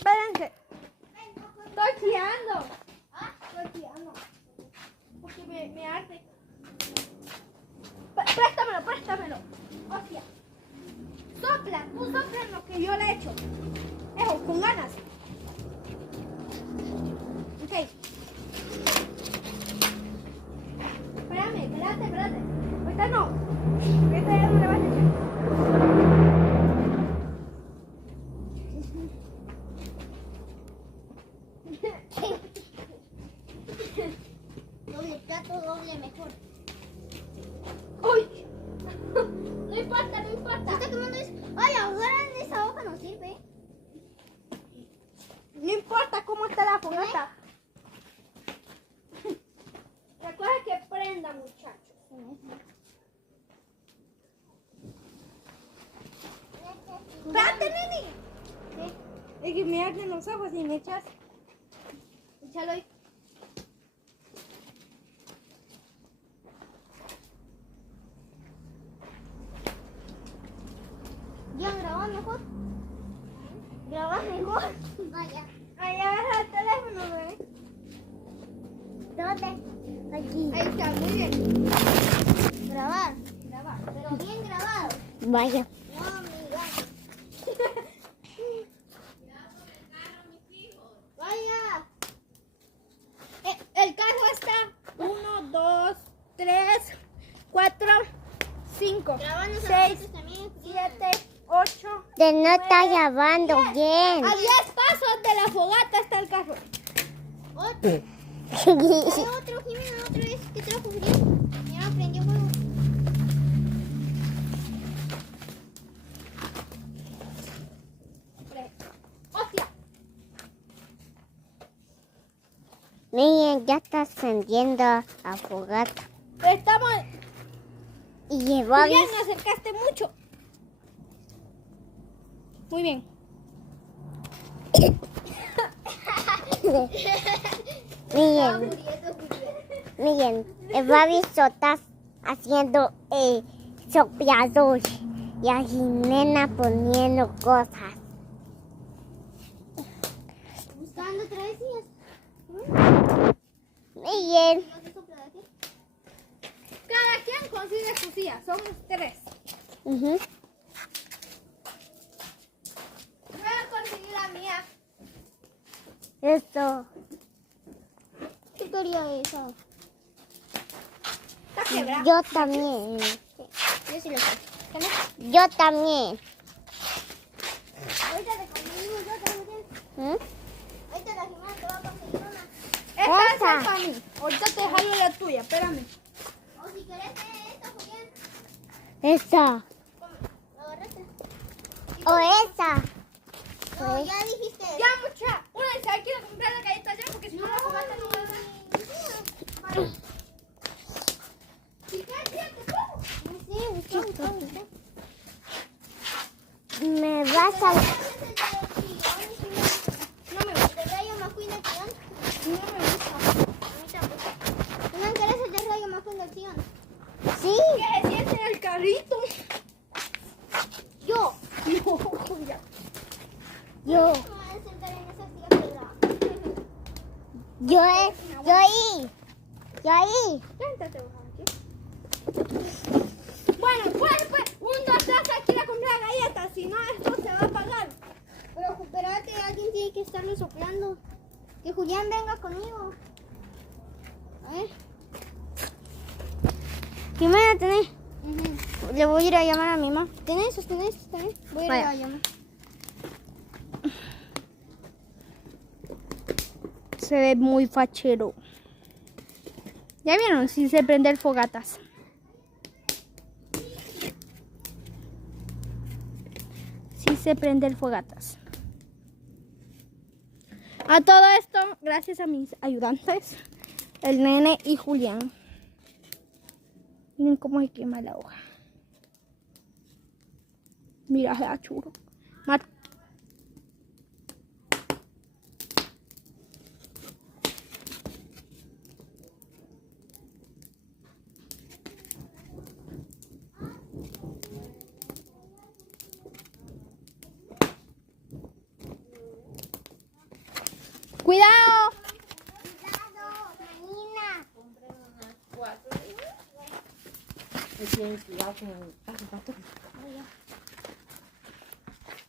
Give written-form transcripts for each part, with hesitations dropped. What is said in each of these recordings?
espérense. Estoy tirando. Estoy tirando. Porque me arde. Préstamelo. Hostia. Sopla, tú sopla en lo que yo le he hecho. Eso, con ganas. Ok. Espérate. Ahorita no. Ahorita ya no le vas a echar. Doble plato, doble mejor. ¡Uy! No importa. ¿Qué está quemando eso? Ay, ahora en esa hoja no sirve. No importa cómo está la fogata. Recuerda que prenda, muchachos. ¡Espérate, nene! ¿Qué? Es que me arden los ojos y me echas. Échalo ahí. ¿Ya grabas mejor? ¿Grabas mejor? Vaya. Ahí agarra el teléfono, bebé. ¿Dónde? Aquí. Ahí está, muy bien. Grabar. Pero bien grabado. Vaya. No, amiga. Vaya. El carro está 1, 2, 3, 4, 5, Grabando 6, también. 7, 8. De no está grabando bien. A 10 pasos de la fogata está el carro. Otro. Hay otro, Jimena, otra vez. ¿Qué trajo Julián? Ya prendió fuego. ¡Hostia! Miren, ya está encendiendo a fogata. Estamos... Y llevó a Julián, me acercaste mucho. Muy bien. Miren, miren, el Babi está haciendo soplador y a Jimena poniendo cosas. Buscando otra vez sillas. Miren, ¿No te sopla de aquí? Cada quien consigue su silla. Somos 3. ujú. Voy a conseguir la mía. Esto, ¿Qué quería eso? Está quebrada. yo también, Yo sí lo sé. yo también. Ahorita te conseguimos otra, Julián. ¿Mm? Ahorita la Jimena te va a conseguir una. Esta Esa. es para mí. Ahorita te jalo la tuya. Espérame. O si querés esta, Julián. Esa, ¿Lo agarraste? o esa. No, ya dijiste eso. Ya, mucha. Únanse, hay que ir a comprar la galleta ya porque si no la fogata no va a dar. ¿Y qué? Fíjate, ¿cómo? Sí, busca. Me vas a... No me gusta. ¿El rayo McQueen de Tion? No me gusta. A mí tampoco. ¿No querés el de rayo McQueen de Tion? Sí, ¿Qué se siente en el carrito? Yo. No, Julia. yo, Me voy a sentar en esa silla pegada. yo ahí. Siéntate, vos aquí. Bueno, pues, 1, 2, 3, hay que ir a comprar galletas, si no esto se va a apagar. Pero espérate, alguien tiene que estarlo soplando. Que Julián venga conmigo. A ver. ¿Qué me vas a tener? Le voy a ir a llamar a mi mamá. ¿Tenés esos? También. Voy a ir Vaya. a llamar. Se ve muy fachero. ¿Ya vieron? Si se prende el fogatas. Sí se prende el fogatas. A todo esto, gracias a mis ayudantes, el nene y Julián. Miren cómo se quema la hoja. Mira, la churro. Cuidado. Cuidado, Marina.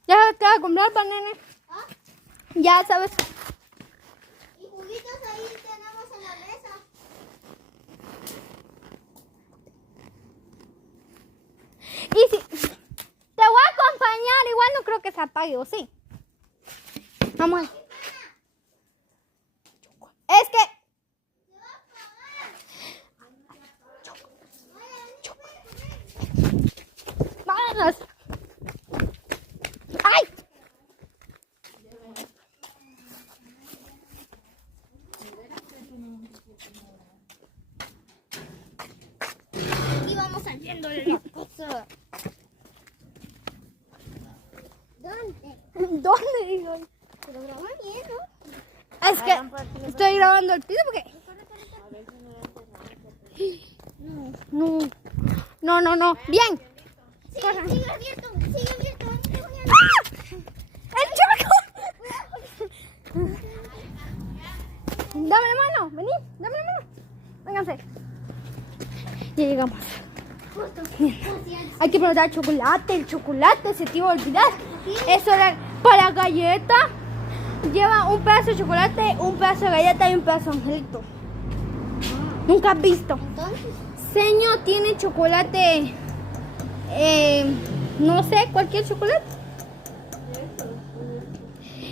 Ya te vas a comprar pan, nene. ¿Ah? Ya sabes. Y juguitos ahí tenemos en la mesa. Y si te voy a acompañar, igual no creo que se apague, ¿o sí? Vamos. Es que vámonos. ¡Ay! Y vamos saliendo de la casa. ¿Dónde? ¿Dónde digo? Pero graba bien, ¿no? Es que estoy grabando el piso porque... No. Bien. Sigue abierto, sigue abierto. ¡Ah! ¡El charco! Dame la mano, vení, dame la mano. Vénganse. Ya llegamos. Hay que preguntar el chocolate se te iba a olvidar. Eso era para galleta. Lleva un pedazo de chocolate, un pedazo de galleta y un pedazo de angelito. Nunca has visto. Entonces, Señor tiene chocolate, no sé, cualquier chocolate.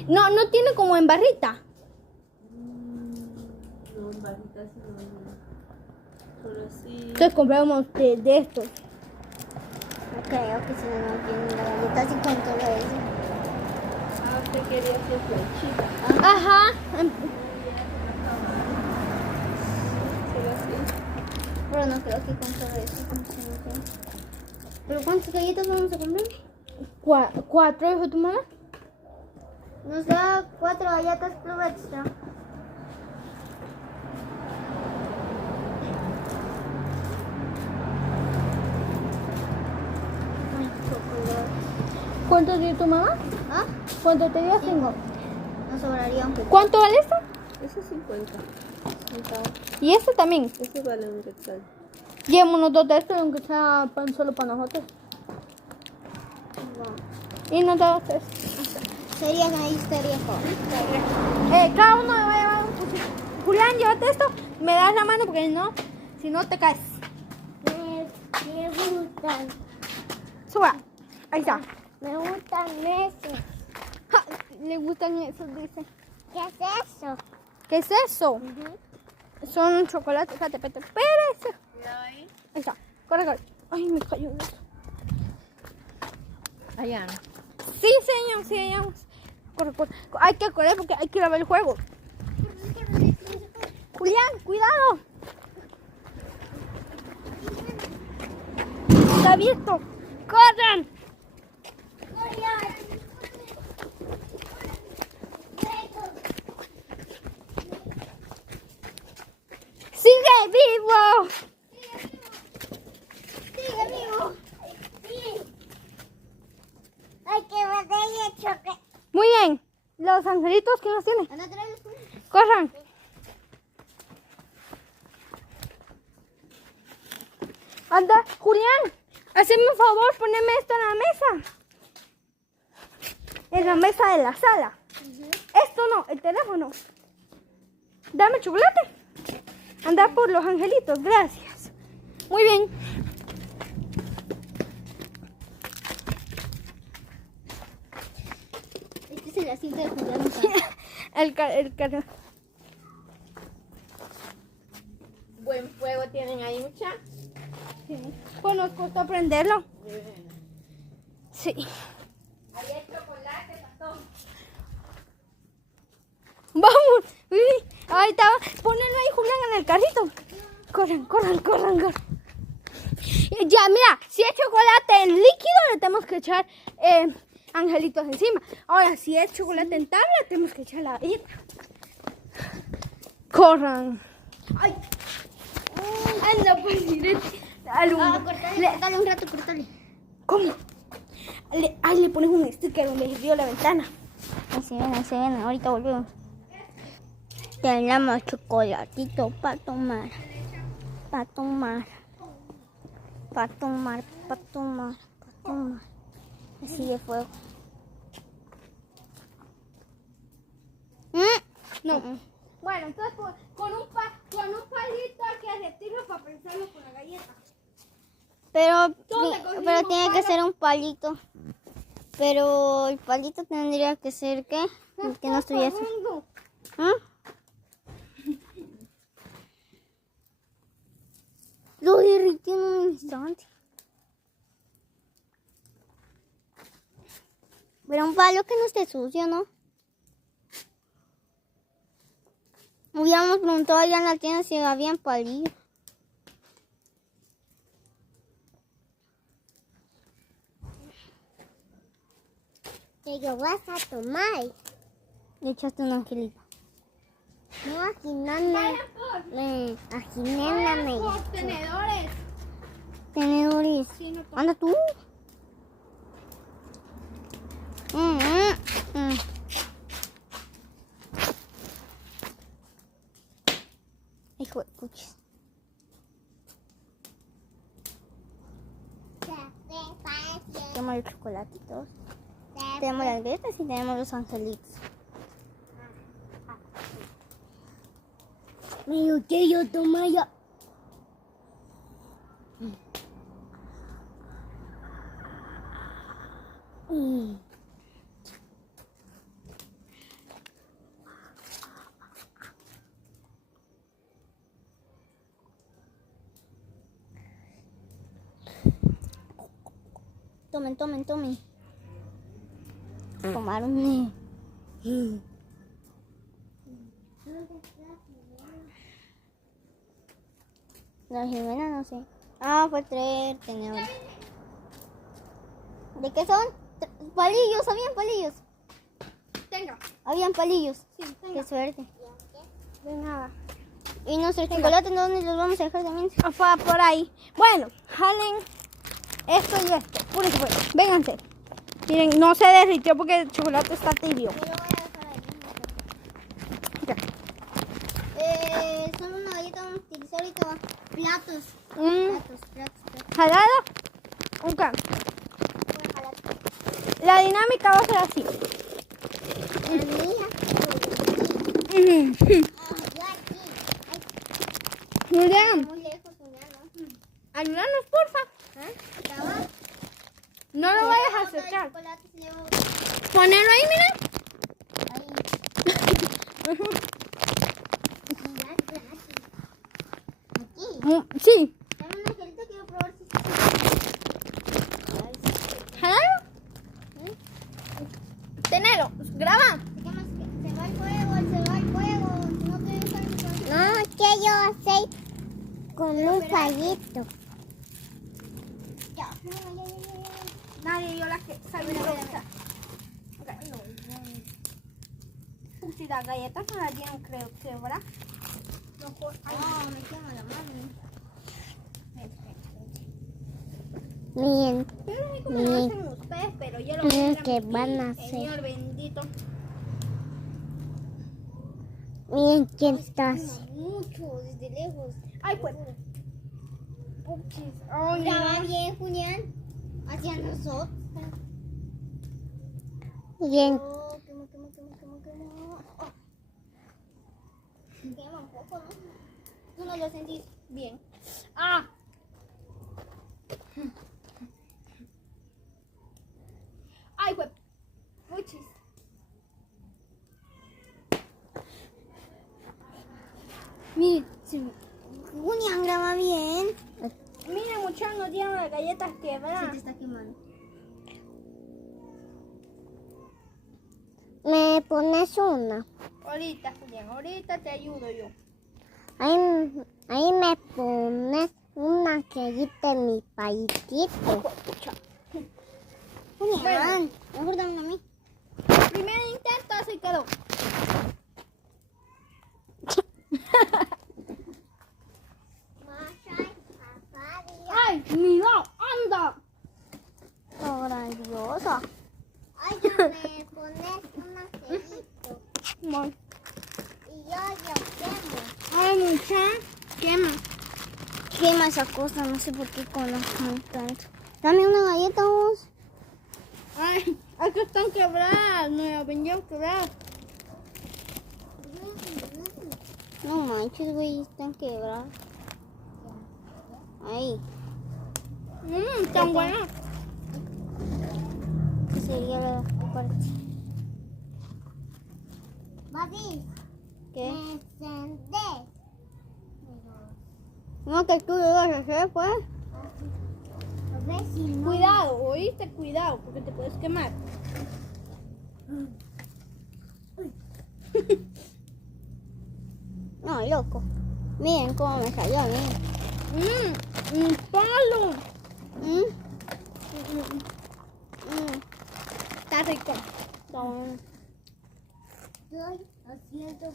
No tiene como en barrita. No, en barritas no. Solo así. Entonces compramos de estos. no creo que si no tienen la galleta así con todo eso. Ah, usted quería hacer planchita. Ajá. Solo así. Pero no creo que con todo eso. Como si no tiene. ¿Pero cuántas galletas vamos a comprar? 4, dijo tu mamá. Nos da 4 galletas club extra. Ay, chocolate. ¿Cuánto dio tu mamá? ¿Ah? ¿Cuánto te dio? 5. Nos sobraría un poco. ¿Cuánto vale esto? Ese es 50 centavos. Y este también. Ese vale un quetzal. Llevémonos 2 de estos, aunque sea pan solo para nosotros. Y nos da 3. Sería ahí, estaría todo. Cada uno me va a llevar un poquito. Julián, llévate esto. Me das la mano porque no, si no te caes. Me gustan. Suba. Ahí está. Me gustan eso. Ja, le gustan esos, dice. ¿Qué es eso? ¿Qué es eso? Son chocolates. Espérate. Ahí está. Corre. Ay, me cayó eso. Allá. Sí, señor. Corre. Hay que correr porque hay que ir a ver el juego. Julián, cuidado. Está abierto. ¡Corran! ¡Sigue vivo! Sigue vivo. Ay, que me dé chocolate. Muy bien. Los angelitos, ¿quién los tiene? Anda a traerlos. Corran. Anda, Julián, hazme un favor, poneme esto en la mesa. En la mesa de la sala. Esto no, el teléfono. Dame chocolate. Anda por los angelitos, gracias. Muy bien. Este es el asiento de Julián. El carro. Buen fuego tienen ahí, mucha. Pues nos costó prenderlo. Sí. Ahí hay chocolate, tatón. Vamos. Uy, ahí está. Ponelo ahí, Julián, en el carrito. Corran. Ya, mira, si es chocolate en líquido, le tenemos que echar angelitos encima. Ahora, si es chocolate en tabla, tenemos que echarla ahí. Corran. Ay. Anda, pues, Cortale un rato, cortale. ¿Cómo? Le pones un sticker donde se dio la ventana. Ahí se ven, ahorita volvemos. Tenemos chocolatito para tomar. Para tomar. Para tomar, para tomar, para tomar. Así de fuego. No. Bueno, entonces con un palito hay que derretirlo para prensarlo con la galleta. Pero cogimos tiene que ser un palito. Pero el palito tendría que ser, ¿qué? Que no estuviese. ¿Ah? Lo derrití en un instante. Pero un palo que no esté sucio, ¿no? Hubiéramos preguntado allá en la tienda si habían palillos. ¿Qué yo vas a tomar? Le echaste un angelito. No, aquí no me... Aquí no me... Por tenedores. Tenedores. Sí, no Anda tú. Hijo de puchis. Tenemos los chocolatitos. Tenemos las galletas y tenemos los angelitos. Me dijo que yo tomé ya. Tomen, tomen, tomen. Tomaron. La Jimena no sé. Ah, fue traer tenedores. ¿De qué son? Palillos, habían palillos. Tenga. Habían palillos. Sí, tenga. Qué suerte. De nada. ¿Y nuestros chocolates dónde los vamos a dejar también? Por ahí. Bueno, jalen esto y esto. Puro que puedo. Vénganse. Miren, no se derritió porque el chocolate está tibio. Yo lo voy a dejar ahí. Ya. Solo una galleta, un utilizar ahorita platos. Platos. Jalado. Un can. La dinámica va a ser así. La mía. Ujú. Yo aquí. Julián, Muy lejos, Julián. ayúdanos, porfa. Ya va. No lo vayas a acercar. Chocolate se lleva Ponelo ahí, miren. aquí. Sí. Dame una angelita, quiero probar si Jalalo. Tenelo. Graba. se va el fuego. No te dejan. No, que yo sé con un fallito. Ya. Nadie dio las que sabía revisar. Si las galletas no las dieron, creo, ¿verdad? No, me quema la mano. Miren, Yo no sé cómo lo hacen ustedes, pero yo lo voy a miren hacer qué a mi van a hacer. Señor bendito. Miren quién está así. Mucho, desde lejos. Ay, pues. Upsis. Ay, Graba no. bien, Julián. Hacia nosotros. Bien. Quema. Quema un poco, ¿no? Tú no lo sentís bien. Ah. Ay, pues. Upsis. Miren, Julián graba bien. Miren, muchachos, nos dieron las galletas quebradas. está quemando. Me pones una. Ahorita, Julián, ahorita te ayudo yo. Ahí me pones una galleta en mi paitito. Julián, mejor dame a mí. Primer intento, así quedó. ¡Ay, mira! ¡Anda! Oh, grandiosa. Ay, ya me pones un angelito. Bueno, Y quemo. Ay, mucha. Quema. Quema esa cosa, no sé por qué conozcan tanto. Dame una galleta vos. Ay, aquí están quebradas. No las vendían quebradas. No manches, güey, están quebradas. Ahí, Tan buenas. que sería la parte. Babi, ¿Qué? me senté. No, que tú lo vas a hacer, pues. A ver si no. Cuidado, ¿oíste? Cuidado, porque te puedes quemar. No, loco. Miren cómo me salió, miren. Un palo. ¿Mm? Está rico. Está bueno. Estoy haciendo.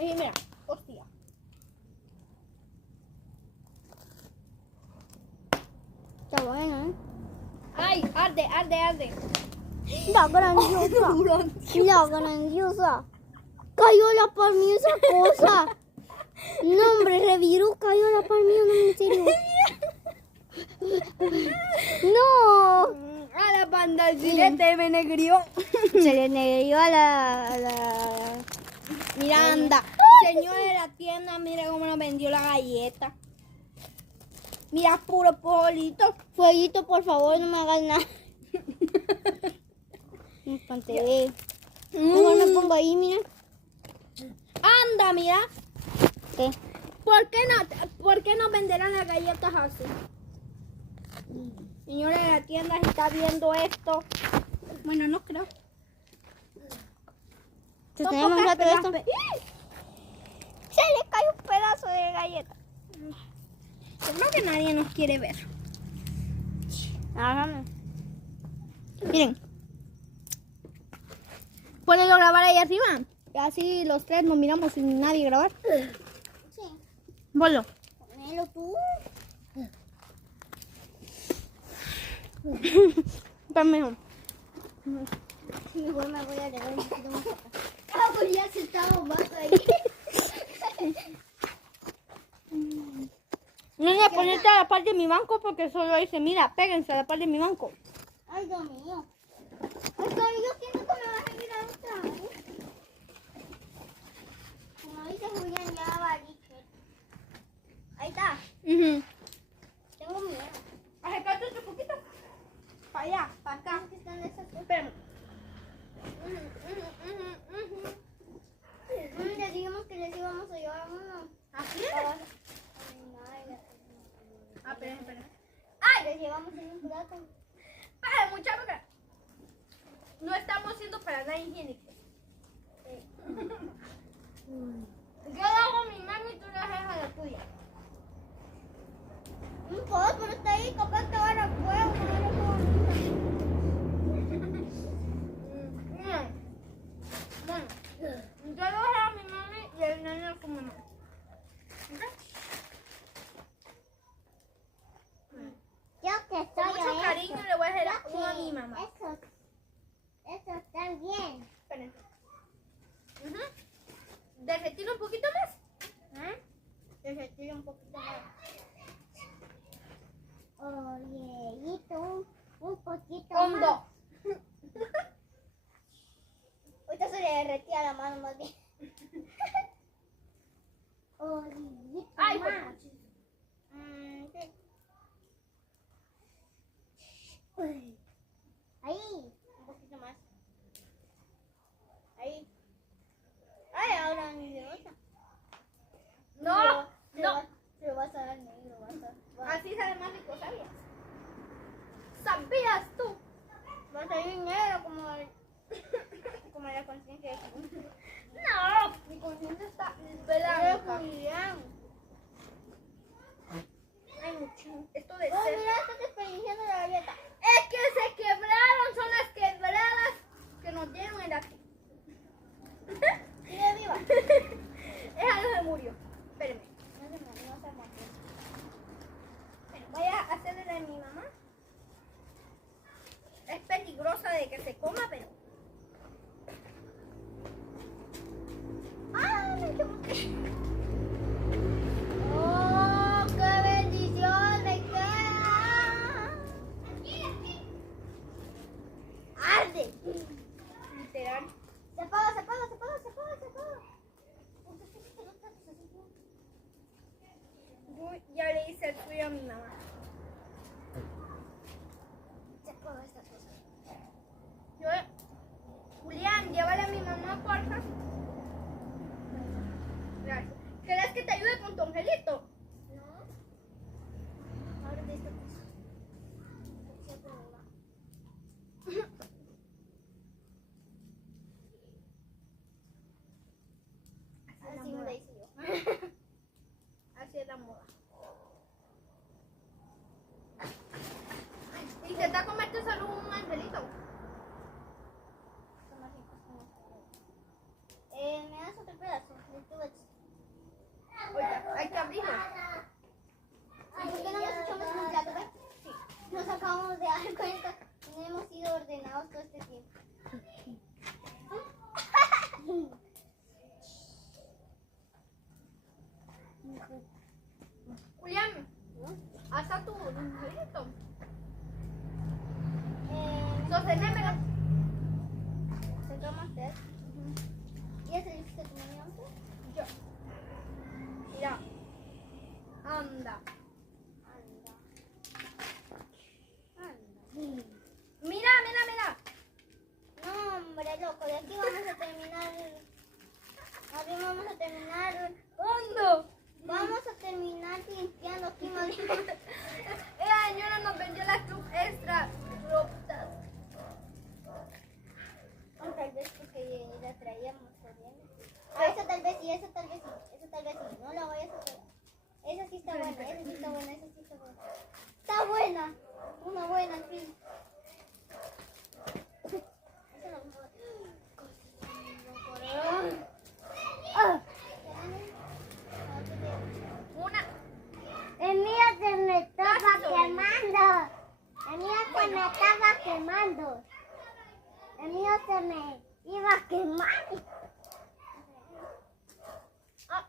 Y mira, hostia. Está bueno, ¿eh? Ay, arde, arde, arde. La grandiosa. La grandiosa. Cayó la palmilla esa cosa. No, hombre, reviró, cayó la palmilla, no, en serio. No. A la panda el filete me negrió. Se le negó a la... Miranda. Señora de la tienda, mira cómo nos vendió la galleta. Mira, puro polito. Fueguito, por favor, no me hagas nada. Me espanté. Mejor me pongo ahí, mira. Anda, mira. ¿Qué? ¿Por qué no venderán las galletas así? Señora de la tienda, si está viendo esto. Bueno, no creo. ¿Te Son tenemos un pocas rato de esto? Se le cae un pedazo de galleta. Yo creo que nadie nos quiere ver. Hágame. Miren. Ponelo a grabar ahí arriba. Y así los tres nos miramos sin nadie grabar. Sí. Ponlo. Ponelo tú. Mejor. Mejor me voy a leer un poquito más acá. Ah, pues ya se estaba más ahí. No, ponerte a la parte de mi banco porque solo dice, mira, péguense a la parte de mi banco. Ay, Dios mío. Ay, pero yo siento que me vas a mirar otra vez. Como dice Julián, ya valiste. Ahí está. Tengo miedo. Acércate otro poquito. Para allá, para acá. ¿Dónde están esas cosas? Espérame. Les íbamos a llevar uno. ¿Así? Ah, espera. ¡Ay! Les llevamos en un plato. Para, muchachos. No estamos siendo para nada higiénicos. Yo le hago a mi mano y tú le haces a la tuya. Un fósforo está ahí, capaz que ahora fuego. Bueno, yo lo hago a mi mami y el niño con mi mamá. Yo que Con estoy mucho cariño le voy a hacer uno a mi mamá. Eso está bien. Espérense. Derretir un poquito más. Derretir un poquito más. Oye, un poquito Con más. dos. Ahorita se le derretía la mano más bien. Oye, Ay, más. pues. Sí. Uy. Ahí, un poquito más. Ahí. Ay, ahora negro. No. Se lo vas a dar negro, vas a. Así sabe más rico, ¿sabías? ¿Sabías tú? Va a salir negro como la conciencia de Julián. No, mi conciencia está blanca. Ay, mucho. Esto de Oh, ser. mira, está desperdiciando la galleta. Es que se quebraron, son las quebradas que nos dieron en la. Sigue viva. Esa no se murió. Espérenme. No se murió, no se murió. Bueno, voy a hacerle la de mi mamá. Es peligrosa de que se coma, pero. ¡Oh, qué bendición me queda! ¡Arde! Literal. Se apaga, se apaga, se apaga, se apaga, se apaga. Yo ya le hice el tuyo a mi mamá. Se apaga esta cosa. Yo, Julián, llévale a mi mamá, porfa. Gracias. ¿Quieres que te ayude con tu angelito? No. Ábrete esta cosa. Siempre me va. Así me la hice yo. Así es la moda. Intenta comerte solo un angelito. Toma rico, toma. ¿Me das otro pedazo? Oiga, hay que abrirlo. ¿Por qué no nos echamos en un plato? ¿Ves? Sí. Nos acabamos de dar cuenta. No hemos sido ordenados todo este tiempo. Julián, hasta tu angelito. Sostenémelo. ¿Se toma usted? ¿Y ese dice que se tomó usted? Yo. Mira. Anda. Mira, mira, mira. No, hombre, loco, de aquí vamos a terminar. Aquí vamos a terminar. Hondo. Vamos a terminar limpiando aquí, madre. La señora nos vendió las club extra rotas. O tal vez porque la traíamos corriendo. Ah, eso tal vez sí, eso tal vez sí, eso tal vez sí. No la vayas a traer. Esa sí está buena, esa sí está buena, esa sí está buena. Está buena. Una buena, al fin. Esa la mejor. Una. El mío se me estaba quemando. El mío se me estaba quemando. El mío se me iba a quemar. Ah.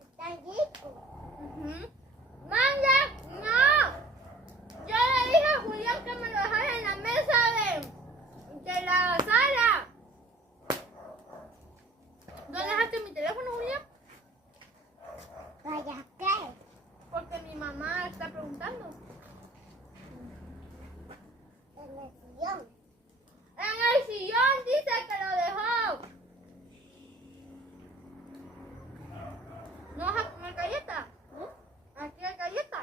Está rico. ¡Manda! ¡No! Yo le dije a Julián que me lo dejara en la mesa de la sala. ¿Dónde dejaste mi teléfono, Julián? Vaya, ¿qué? Porque mi mamá está preguntando. En el sillón. En el sillón dice que lo dejó. ¿No vas a comer galleta? ¿Aquí hay galleta?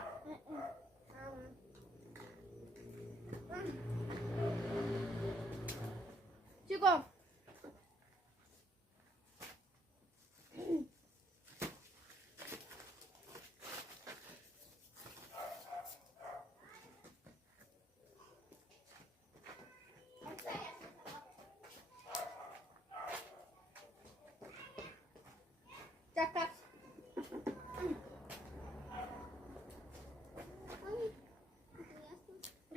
Chicos. Ya está.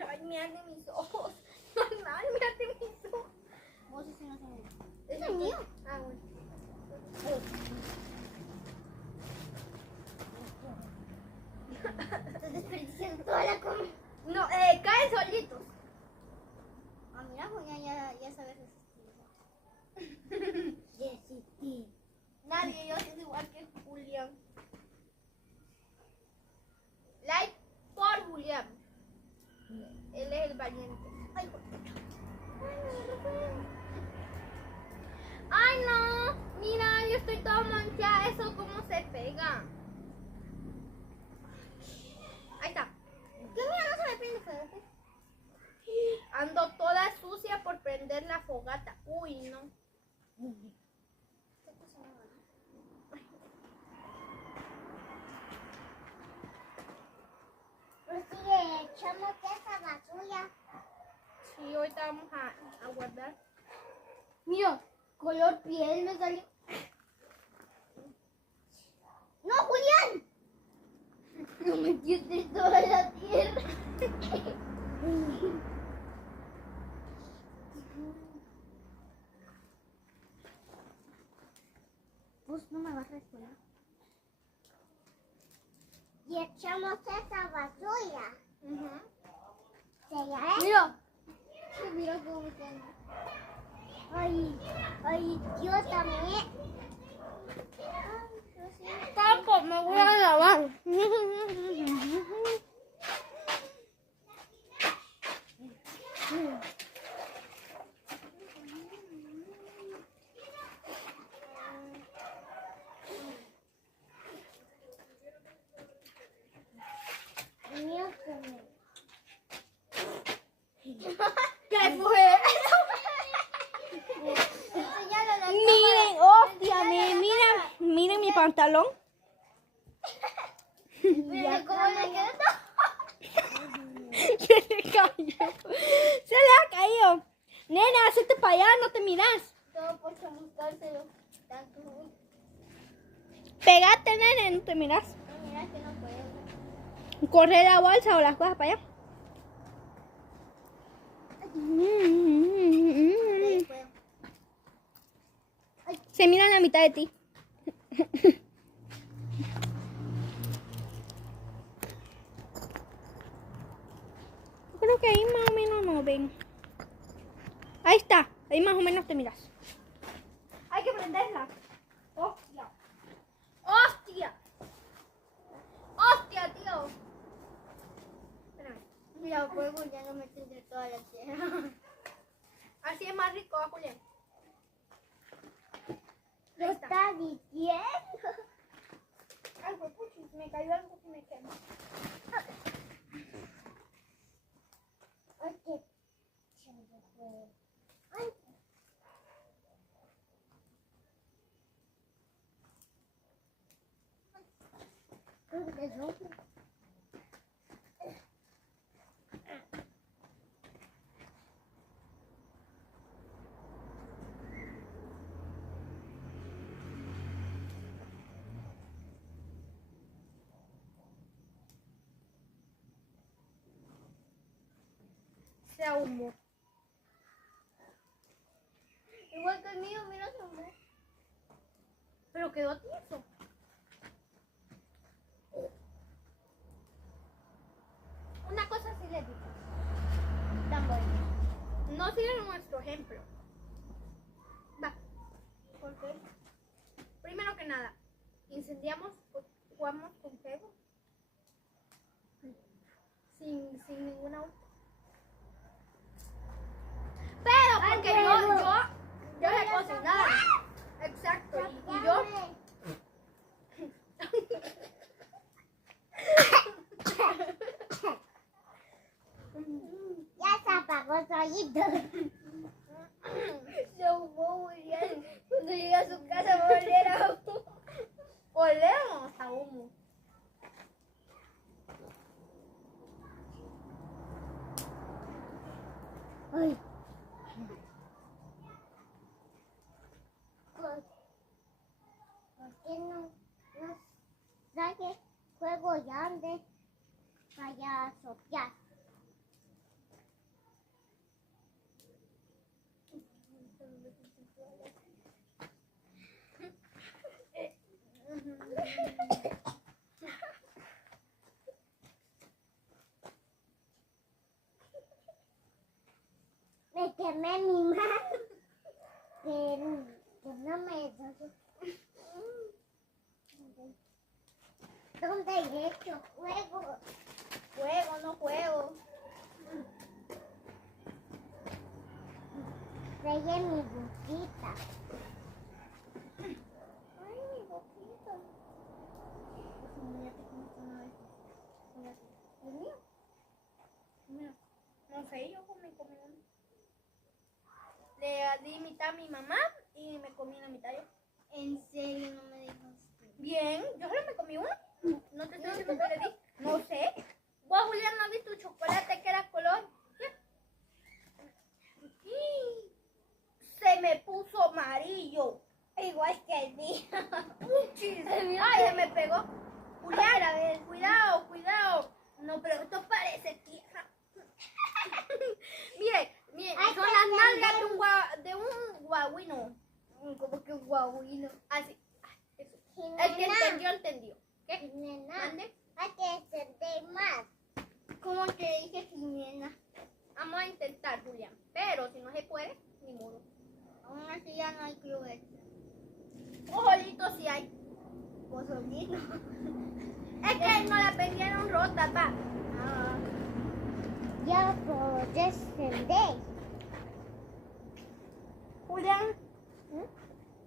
Ay, mírate mis ojos. Ay, mírate mis ojos. Vos ese no se me... ¿Es el mío? Ah, bueno. Estás desperdiciando toda la comida. No, caen solitos. Ah, mira, Julián ya sabe resistir. Resistir. Nadie, yo soy igual que Julián. Like por Julián. Él es el valiente. Ay, ay, no. Mira, yo estoy toda manchada. Eso cómo se pega. Ahí está. ¿Qué mira? No se me prende fuego. Ando toda sucia por prender la fogata. Uy, no. ¿Qué cosa me va? Pues sigue, echamos esa basura. Sí, ahorita vamos a guardar. Mira, color piel me salió. No, Dios de toda la tierra. Vos no me vas a responder. Y echamos esa basura. ¿Será? Mira. Mira cómo están. Ay, ay, yo también. Tampoco me voy a lavar. ¿Qué fue? Miren, hostia, miren mi pantalón. Mira cómo le quedó. Se le cayó. Se le ha caído. Nena, hazte para allá, no te miras. Todo por chamuscárselo. Tanto. Pegate, nene, no te miras. No, mira que no puedo. Corre la bolsa o las cosas para allá. Sí, puedo. Se miran la mitad de ti. Creo que ahí más o menos no ven. Ahí está, ahí más o menos te miras. Hay que prenderla. Hostia. Hostia. Hostia, tío. Espérame. Mira, fuego ya no me tendré toda la tierra. Así es más rico, ¿va, Julián? ¿Qué está diciendo? Ay, pues, puchis, me cayó algo que me quema. Ay, qué chévere fue. Ay. ¿Qué es eso? Se ahumó. Igual que el mío, mira su amor. Pero quedó tieso. Una cosa sí les digo. Tan bueno. No sigan nuestro ejemplo. Va. ¿Por qué? Primero que nada, incendiamos, jugamos con fuego. Sin ninguna auto. Pero porque yo sé cocinar. Exacto. Y yo. Ya se apagó solito. Se ahumó muy bien. Cuando llegue a su casa va a oler a humo. Olemos a humo. Ay. ¿Por qué no traje fuego grande para soplar? Me quemé mi mano. Que no me... ¿Dónde he hecho fuego? Fuego, no fuego. Pegué mi boquita. Ay, mi boquita. ¿El mío? Mira, no sé, yo comí uno. Le di mitad a mi mamá y me comí la mitad yo. ¿En serio no me dejaste? Bien, yo solo me comí uno. No te estoy diciendo que le di. No sé. Vos, Julián, ¿no viste tu chocolate que era color? ¿Qué? Se me puso amarillo. Igual que el mío. Ay, se me pegó. Julián, cuidado, cuidado. No, pero esto parece tierra. Mire, Hay son que las nalgas entender. de un guaguino. Como que guauino. Así. Eso. El que entendió, entendió. ¿Qué? Jimena, ¿Mande? hay que entender más. ¿Cómo que dije Jimena? Vamos a intentar, Julián. Pero si no se puede, ni modo. Aún así ya no hay clubes. Ojolitos si hay. Pozolino. Es que no la vendieron rota, pa. Ah. Ya podés entender. Julián,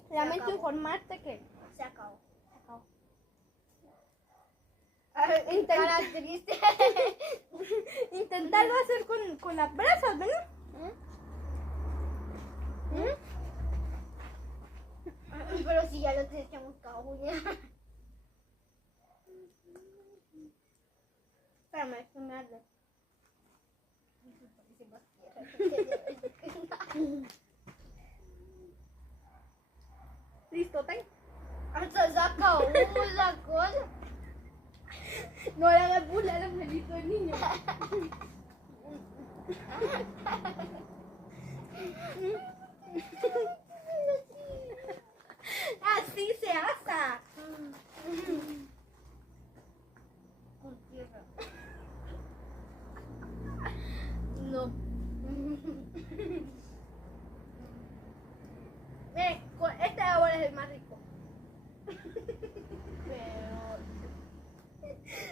lamento acabó. informarte que Se acabó. intenta, Cara triste. intentarlo hacer con las brasas, ¿verdad? Pero si ya lo echamos cabuña. Espérame, es que me arde. Listo, ten. Hasta saca humo esa cosa. No le hagas burla al angelito del niño. Así se asa. Con tierra. No. Este ahora es el más rico. Pero.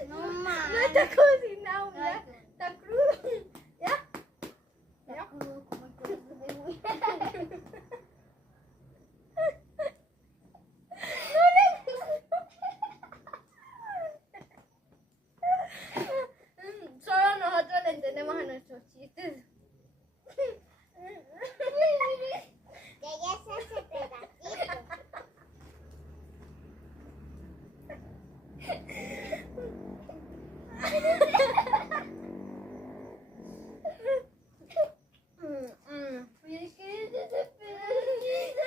No No más. está cocinado, ya. Está crudo. ¿Ya? Está crudo como el corazón de Will. Solo nosotros le entendemos a nuestros chistes. Que ya se hace pedacito.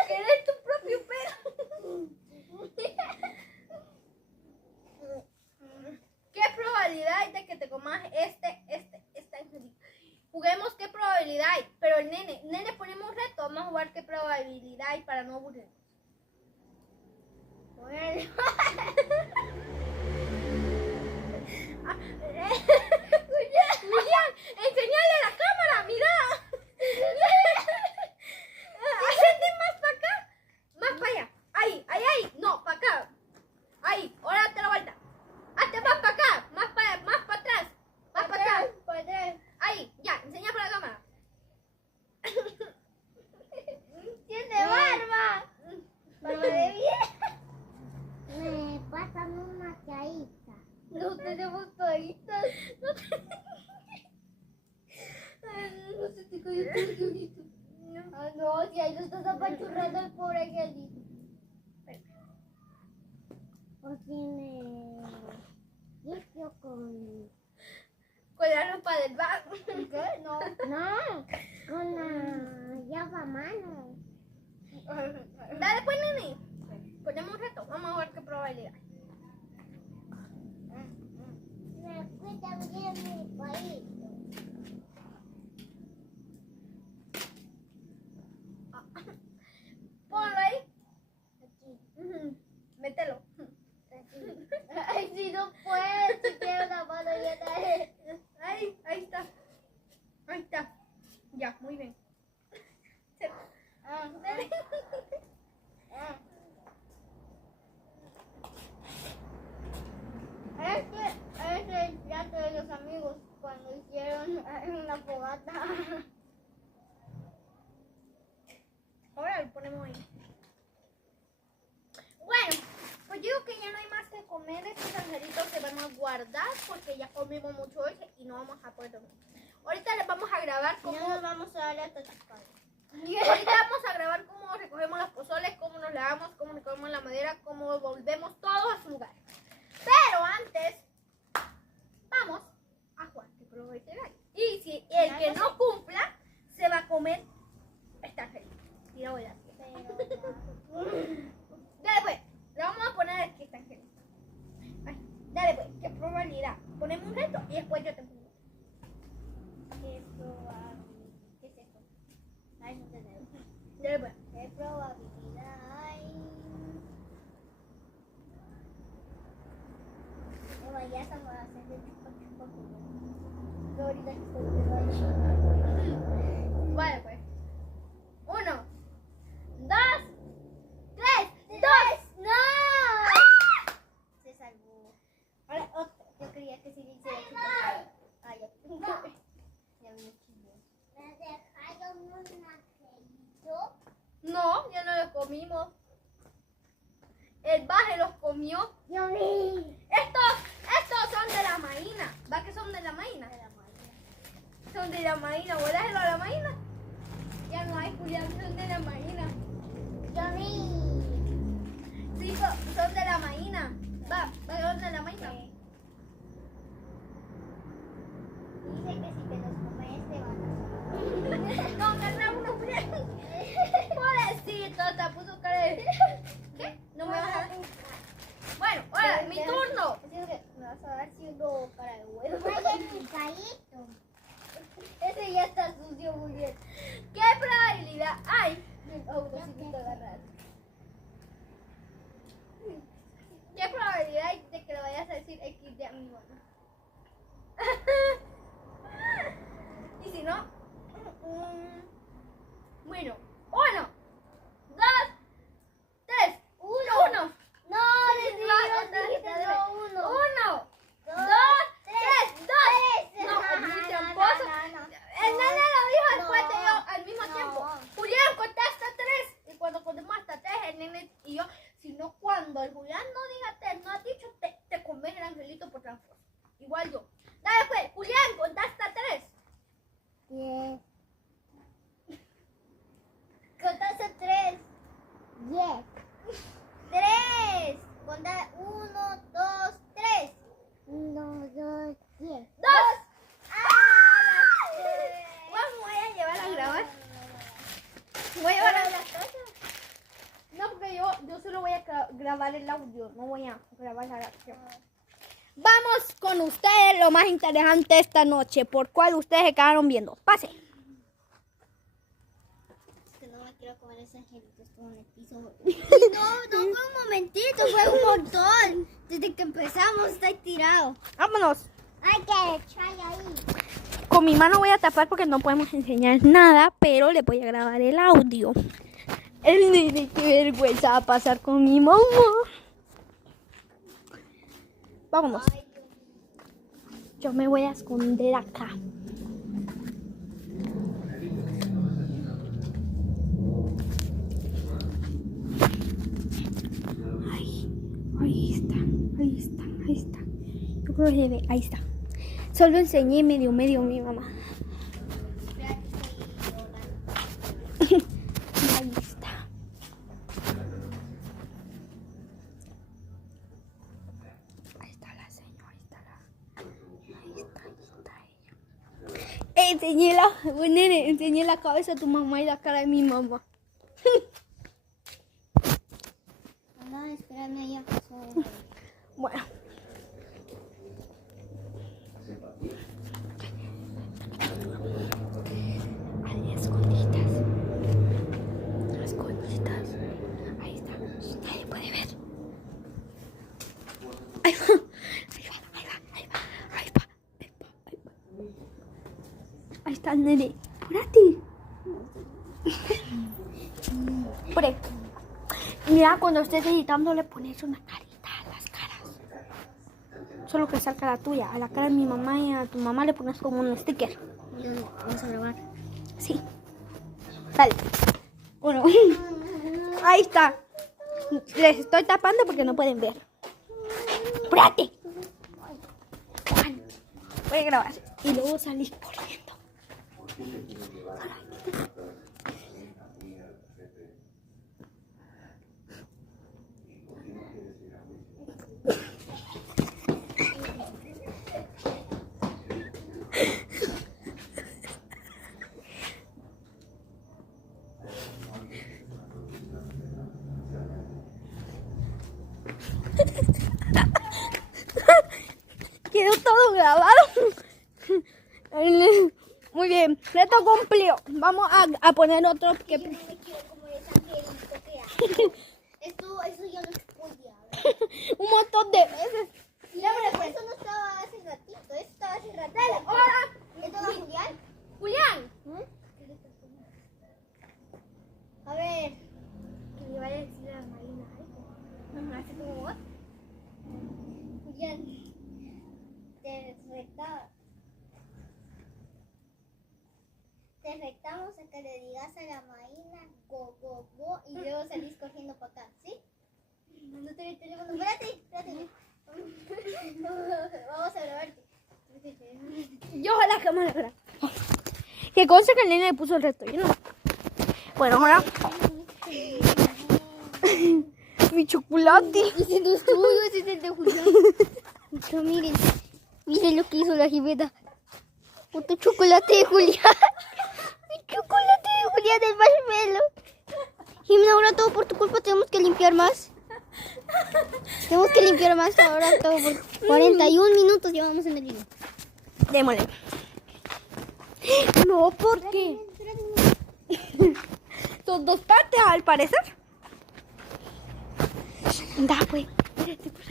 ¿Quieres tu propio perro? ¿Qué probabilidad hay de que te comas este angelito? Juguemos qué probabilidad hay. Pero el nene, ponemos un reto. Vamos a jugar qué probabilidad hay para no aburrirnos. Bueno. Julián, enseñale a la cámara, mira. Hacete más para acá, más para allá. Ahí, no, para acá. Ahí, ahora date la vuelta. Hazte más para acá, más para atrás, más para atrás. Ahí, ya, enseña para la cámara. Tiene barba. Barba de vieja. Me pasan una caída. No tenemos toallitas. No se te cayó todo bonito. Ah, no, si ahí lo estás apachurrando el pobre angelito. O tiene limpio con... Con la ropa del baño. ¿Qué? No. No, con la llave a mano. Dale pues, nene. Ponemos un reto. Vamos a ver qué probabilidad. Me cuida bien mi país. Ponlo ahí. Aquí. Mételo. Ay, si no puedes, si quieres una mano llena de... Ahí está. Ahí está. Ya, muy bien. Ah, Este es el plato de los amigos cuando hicieron una fogata. Ahora lo ponemos ahí. Bueno, pues digo que ya no hay más que comer. Estos angelitos se van a guardar porque ya comimos mucho hoy y no vamos a poder dormir. Ahorita les vamos a grabar cómo... No nos vamos a darle hasta chupar. Ahorita vamos a grabar cómo recogemos las pozoles, cómo nos lavamos, cómo recogemos la madera, cómo volvemos todo a su lugar. Pero antes, vamos a jugar que probabilidad. Y si el que no cumpla, se va a comer esta angelito. Y la voy a hacer. Ya después, le vamos a poner aquí esta angelito. Ay, ya estamos haciendo chupa chupa como. Yo ahorita que estoy viendo ahí. Vale, pues. 1, 2, 3, 2. ¡No! Se salvó. Ahora otro. Yo creía que si le hiciera chupa. Ah, ya. Ya me chilló. ¿Me dejaron una pelito? No, ya no los comimos. El baje los comió. Yo vi. Estos son de la maína. ¿Va que son de la maína? Son de la maína. ¿Voláselo a la maína? Ya no hay, Julián, son de la maína. Yo vi. Sí, son de la maína. Va que son de la maína. Dice que si te los comes te van No, agarra uno, Julián. Pobrecito, te puso cara de... ¿Qué? No me vas a dar. Bueno, ahora, mi turno. Así que me vas a dar siendo cara de huevo. Vaya mi palito. Ese ya está sucio muy bien. ¿Qué probabilidad hay? Aún así te agarras. ¿Qué probabilidad hay de que le vayas a decir X de a mi mamá? Y si no, bueno, 1, 2, 3, 1. No, les digo, dijiste no, uno. 1, 2, 3, 2. No, es muy tramposo. El nene lo dijo después de yo al mismo tiempo. Julián, conté hasta 3. Y cuando contemos hasta 3, el nene y yo, si no, cuando el Julián no diga 3, no ha dicho, te comes el angelito por tramposo. Igual yo. Dale pues, Julián, conté hasta 3. 10. Contaste 3. 10. 3. Conta 1, 2, 3. 1, 2, 10. 2. Voy a llevar a grabar. Voy a llevar a la casa. No, porque yo solo voy a grabar el audio, no voy a grabar la grabación. Vamos con ustedes lo más interesante esta noche, por cual ustedes se quedaron viendo. Pase. Es que no me quiero comer ese angelito, estuvo en el piso. No fue un momentito, fue un montón. Desde que empezamos está tirado. Vámonos. Hay que echar ahí. Con mi mano voy a tapar porque no podemos enseñar nada, pero le voy a grabar el audio. El nene, qué vergüenza va a pasar con mi mamá. Vámonos. Yo me voy a esconder acá. Ahí está. Yo creo que se ve, ahí está. Solo enseñé medio mi mamá. Ahí está. Ahí está la señora, ahí está ella. Enseñé la cabeza de tu mamá y la cara de mi mamá. No, espérame, ya pasó. Bueno. Hay escondidas. Ahí está. Nadie puede ver. Ahí va. Ahí está el nene. Espérate. Por ahí. Mira, cuando estés editando le pones una carita a las caras. Solo que salga la tuya. A la cara de mi mamá y a tu mamá le pones como un sticker. Vamos a grabar. Sí. Dale. 1. Ahí está. Les estoy tapando porque no pueden ver. ¡Espérate! Voy a grabar. Y luego salís corriendo. Quedó todo grabado. Muy bien, reto cumplido. Vamos a poner otro que... Yo no me quiero comer ese angelito que hay. Eso yo no podía. un montón de veces. Ya Démosle, pues. Eso no estaba hace ratito. Eso estaba hace ratito. Dale, ahora. ¿Esto va a Julián? Julián. A ver. Que le vaya a decir a Marina algo. Así como vos. Julián. Te retamos a que le digas a la Marina go, go, go y luego salís corriendo para acá, ¿sí? No te ve el teléfono. Espérate. Vamos a grabarte. Yo a la cámara. Espera. Que conste que el nene le puso el reto. Yo no. Bueno, ahora. Mi chocolate. Ese no es tuyo, ese es el de Julián. Pero miren lo que hizo la Jimena. Otro chocolate de Julián. Mi chocolate de Julián del marshmallow. Jimena, ahora todo por tu culpa tenemos que limpiar más. Ahora todo por 41 minutos llevamos en el video. Démosle. No, ¿por qué? Son dos partes al parecer. Da, pues. Espérate, pues.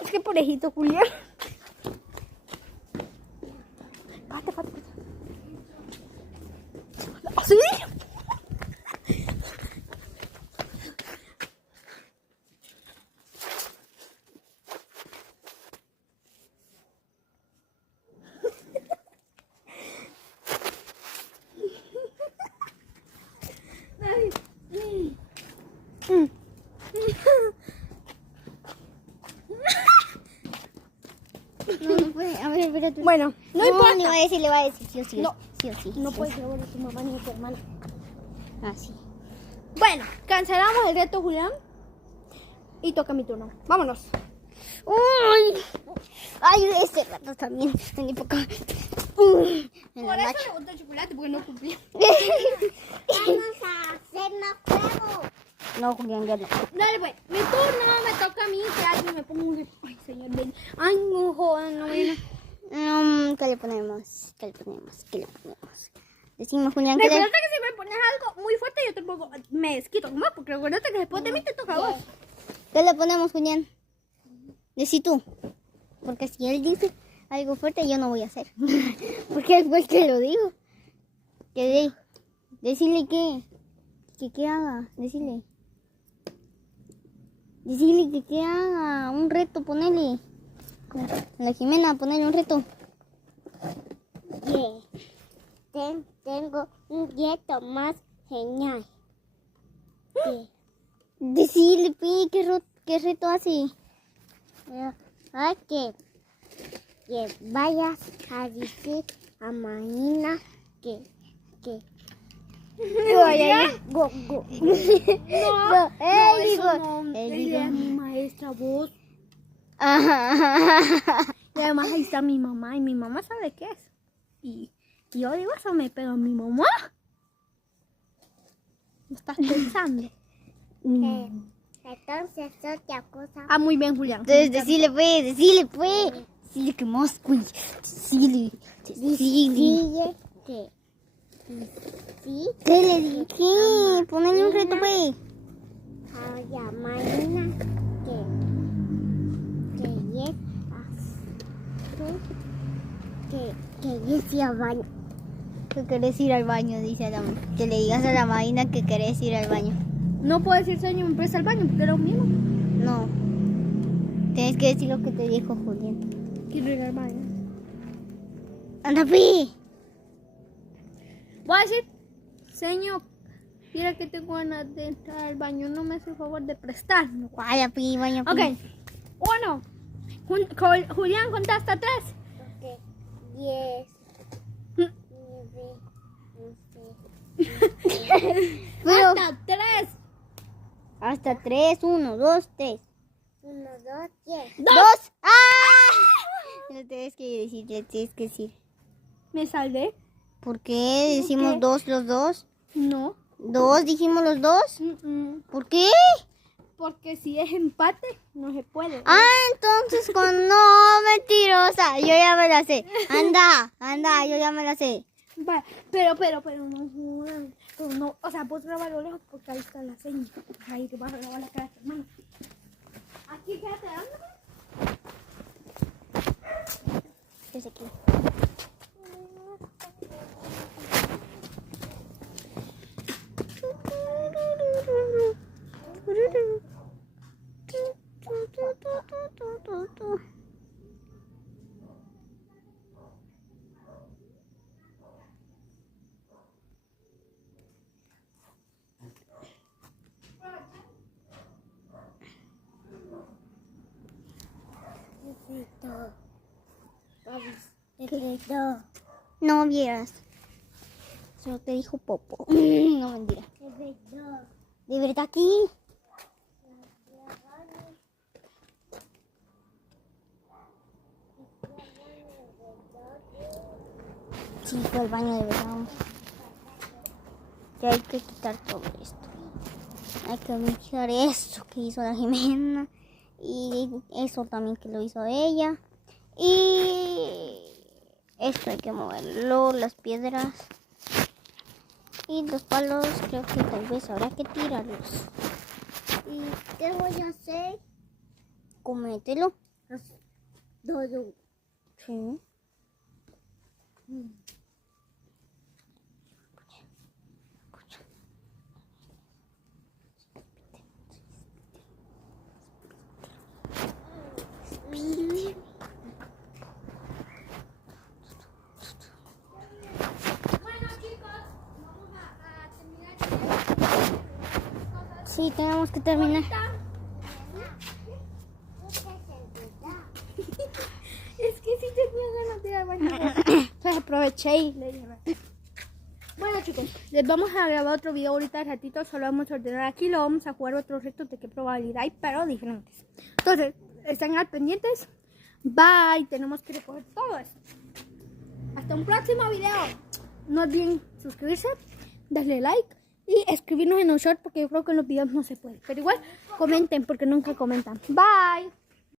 Es que pobrecito Julián. Pate. ¿Así? No puede. A ver, espérate. Bueno, no importa. Le va a decir, sí o sí. No. Sí o sí. No puedes grabar a tu mamá ni a tu hermana. Ah, sí. Bueno, cancelamos el reto, Julián. Y toca mi turno. Vámonos. Uy. Ay, este rato también. En época. En Por la eso noche. le botó el chocolate, porque no cumplí. Vamos a hacer más juego. No, Julián, ya no. Dale, pues. Mi turno, me toca a mí. Que alguien me ponga un... Ay, señor, ven. Ay, no jodan, no ven. ¿Qué le ponemos? Decimos, Julián, ¿qué Recuerda le... que si me pones algo muy fuerte, yo tampoco me desquito más. Porque recuerda que después de mí te toca a vos. ¿Qué le ponemos, Julián? Decí tú. Porque si él dice algo fuerte, yo no voy a hacer. Porque después te lo digo. Decirle que haga. Decirle que haga un reto, ponele. A la Jimena, ponele un reto. Tengo un reto más genial. Decirle, Pi, ¿qué reto hace? Que vayas a decir a Marina que go. No, Eso no. Ella es mi maestra, vos. Y además ahí está mi mamá. Y mi mamá sabe qué es. Y yo digo eso, pero mi mamá... ¿No estás pensando? Entonces, otra cosa. Ah, muy bien, Julián. Entonces, decirle pues. Decirle que más, güey. Decirle. ¿Qué le dije? Ponele un reto, pues. Ahora, Marina, que querés ir al baño. Que querés ir al baño, dice la... Que le digas a la Marina que querés ir al baño. No puedo decir sueño, me presta al baño, porque era lo mismo. No. Tienes que decir lo que te dijo Julián. Quiero ir al baño. ¡Anda, Pi! Voy a decir, señor, mira que tengo ganas de entrar al baño, no me hace el favor de prestarme. Vaya, Pi, vaya, Pi. Ok, 1. Julián, cuenta hasta 3. 10, 9, 11. Hasta 3. Hasta 3, 1, 2, 3. 1, 2, 10. ¡2! ¡Ah! Lo tienes que decir, lo tienes que decir. Me salvé. ¿Por qué decimos 2 los dos? No. 2 dijimos los dos. ¿Por qué? Porque si es empate, no se puede. Ah, entonces con no, mentirosa. Yo ya me la sé. Anda, yo ya me la sé. Va, pero no jodan. Pero no, o sea, vos grabarlo lejos porque ahí está la seña. Ahí te vas a grabar la cara de tu hermano. Aquí quédate dándome. Desde aquí. No vieras. Solo te dijo Popo. No, mentira. ¿De verdad aquí? Sí, fue al baño de verdad. Ya hay que quitar todo esto. Hay que quitar eso que hizo la Jimena. Y eso también que lo hizo ella. Y esto hay que moverlo, las piedras. Y los palos creo que tal vez habrá que tirarlos. ¿Y qué voy a hacer? Comételo. Todo. Sí. Sí, tenemos que terminar. Es que sí tenía ganas de ir al baño. Entonces aproveché y le dije. Bueno chicos, les vamos a grabar otro video ahorita de ratito. Solo vamos a ordenar aquí. Lo vamos a jugar otros retos de qué probabilidad hay, pero diferentes. Entonces, están al pendientes. Bye. Tenemos que recoger todo esto. Hasta un próximo video. No olviden suscribirse, darle like y escribirnos en un short porque yo creo que en los videos no se puede. Pero igual comenten porque nunca comentan. Bye.